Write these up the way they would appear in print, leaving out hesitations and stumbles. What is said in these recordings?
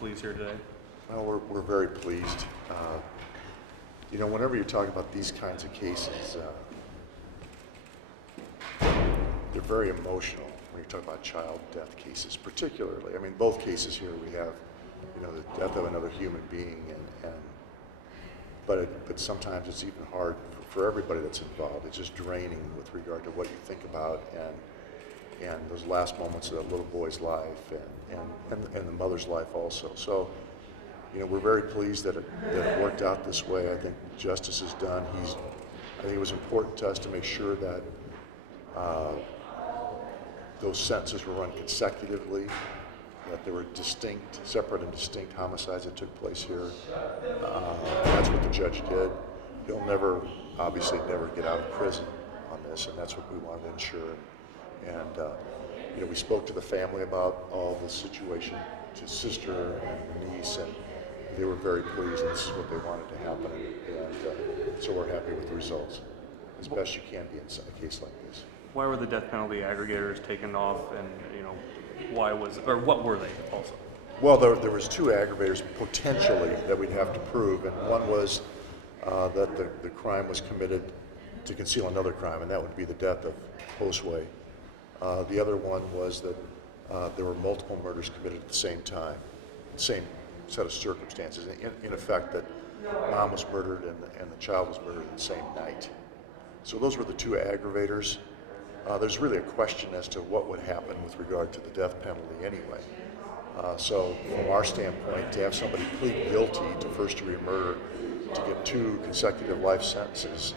police here today? Well, we're very pleased. You know, whenever you're talking about these kinds of cases, they're very emotional when you're talking about child death cases, particularly. I mean, both cases here we have, you know, the death of another human being, but sometimes it's even hard for everybody that's involved. It's just draining with regard to what you think about and those last moments of that little boy's life and the mother's life also. So, you know, we're very pleased that it worked out this way. I think justice is done. I think it was important to us to make sure that those sentences were run consecutively, that there were separate and distinct homicides that took place here. That's what the judge did. He'll obviously never get out of prison on this, and that's what we wanted to ensure. And you know, we spoke to the family about all the situation, to his sister and the niece, and they were very pleased, and this is what they wanted to happen. And so we're happy with the results, as best you can be in a case like this. Why were the death penalty aggregators taken off, and you know, what were they also? Well, there was two aggravators potentially that we'd have to prove, and one was that the crime was committed to conceal another crime, and that would be the death of Josue. The other one was that there were multiple murders committed at the same time, same set of circumstances. In effect, that mom was murdered and the child was murdered in the same night. So those were the two aggravators. There's really a question as to what would happen with regard to the death penalty anyway. So from our standpoint, to have somebody plead guilty to first-degree murder, to get 2 consecutive life sentences,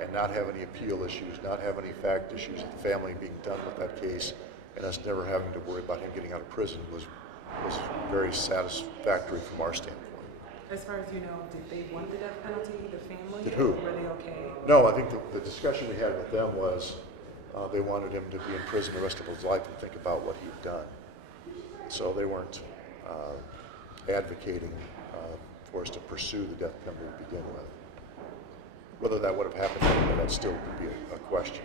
and not have any appeal issues, not have any fact issues, and the family being done with that case, and us never having to worry about him getting out of prison was very satisfactory from our standpoint. As far as you know, did they want the death penalty, the family? Did who? Were they okay? No, I think the discussion we had with them was they wanted him to be in prison the rest of his life and think about what he'd done. So they weren't advocating for us to pursue the death penalty to begin with. Whether that would have happened, that still could be a question.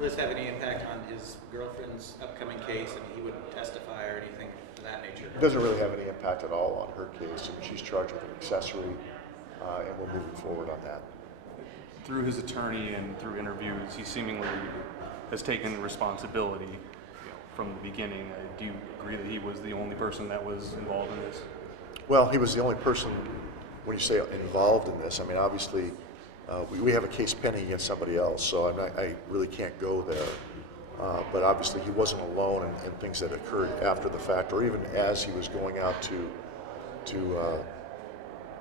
Will this have any impact on his girlfriend's upcoming case, and he wouldn't testify or anything of that nature? It doesn't really have any impact at all on her case. I mean, she's charged with an accessory, and we're moving forward on that. Through his attorney and through interviews, he seemingly has taken responsibility from the beginning. Do you agree that he was the only person that was involved in this? Well, he was the only person, when you say involved in this, I mean, obviously, we have a case pending against somebody else, so I really can't go there. But obviously he wasn't alone in things that occurred after the fact, or even as he was going out to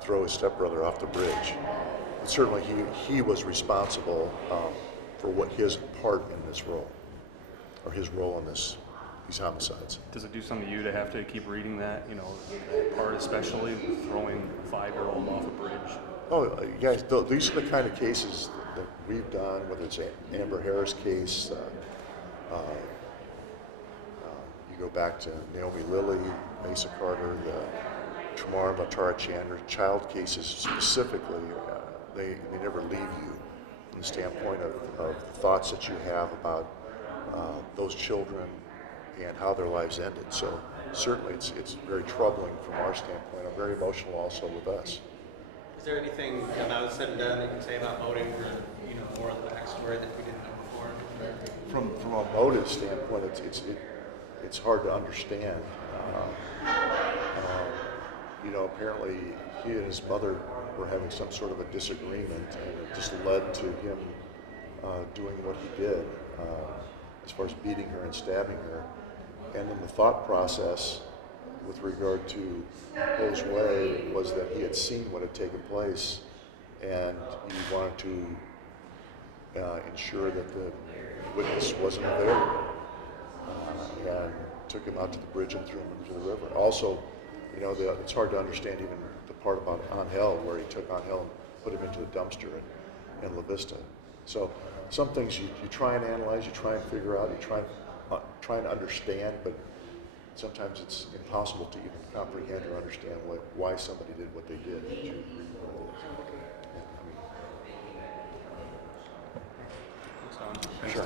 throw his stepbrother off the bridge. But certainly he was responsible for what his part in this role, or his role in these homicides. Does it do something to you to have to keep reading that, you know, that part especially, with throwing a 5-year-old off a bridge? Oh, guys, these are the kind of cases that we've done, whether it's Amber Harris case, you go back to Naomi Lilly, Asa Carter, the Tamar and Latara Chandler, child cases specifically, they never leave you from the standpoint of the thoughts that you have about those children and how their lives ended. So certainly it's very troubling from our standpoint, and very emotional also with us. Is there anything about said and done that you can say about motive, or you know, more of the backstory that we didn't know before? From a motive standpoint, it's hard to understand. You know, apparently he and his mother were having some sort of a disagreement, and it just led to him doing what he did, as far as beating her and stabbing her. And then the thought process with regard to Josue was that he had seen what had taken place, and he wanted to ensure that the witness wasn't available, and took him out to the bridge and threw him into the river. Also, you know, it's hard to understand even the part about Angel, where he took Angel and put him into the dumpster in La Vista. So some things you try and analyze, you try and figure out, you try and understand, but sometimes it's impossible to even comprehend or understand why somebody did what they did. Sure.